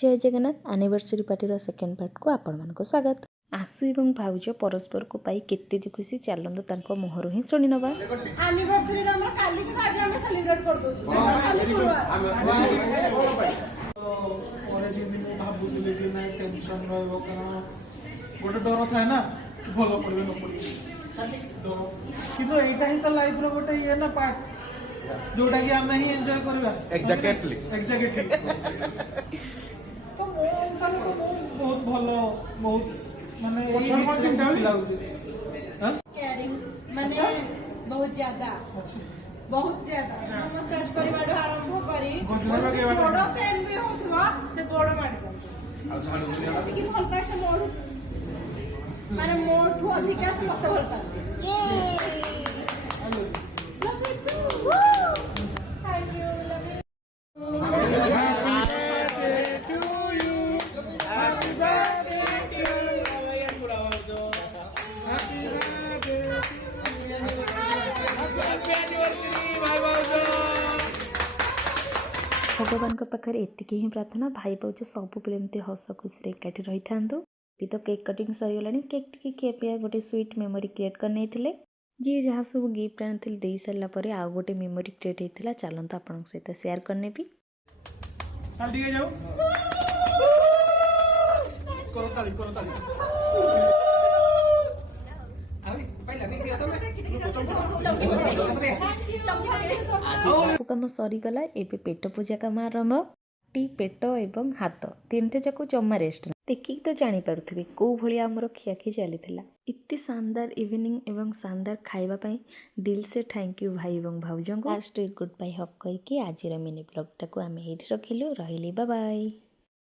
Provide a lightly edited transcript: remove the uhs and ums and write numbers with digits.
जय Jagannath anniversary party second part को आपण मानक स्वागत। आसु एवं भाउज परस्पर को पाई केते जे खुशी चलंदो तांको मोहरो ही सुनि नबा। एनिवर्सरी रा हमर काली के आज हम सेलिब्रेट कर दो काली और जे दिन भाबुले कि ना टेंशन रहबो कारण गोटे डर थाए ना भलो पड़बे न पड़बे डर किंतु एटा ही तो लाइफ रो गोटे ये ना पार्ट जोटा कि हमें ही एंजॉय करबा एग्जैक्टली तो मो साले तो बहुत भलो बहुत माने खुशी लागु हां केयरिंग माने बहुत ज्यादा मसाज करबा आरंभ करी बड़ पेन भी होथवा से गोड़ मार दो कि भल पाए से मोड़ माने मोठू अधिक से मत भल पाए ये love you too thank you love you भगवान पाखे एतिकी ही प्रार्थना भाई भाउज सब एमती हस खुशी एकाठी रही था। भी तो केक कटिंग सरीगला केक टी खिया गोटे स्वीट मेमोरी क्रिएट कर जी जहाँ सब गिफ्ट आनी दे सारापर आउ गोटे मेमोरी क्रिएट होता चलता आपण सहित सेयार करने भी कम सरीगला एबे पेट पूजा कम आरंभ टी पेट एवं हाथ तीनटे जाक जमा रेस्ट देखिक तो जानी पारुथिबे को भलिया हमर खियाखी चली इतनी शानदार इवनिंग एवं शानदार खाइबा पई दिल से थैंक यू भाई एवं भाउजों को लास्ट गुड बाय हक करके आज मिनी ब्लॉग टाको आम ये रखिलु रही बाय बाय।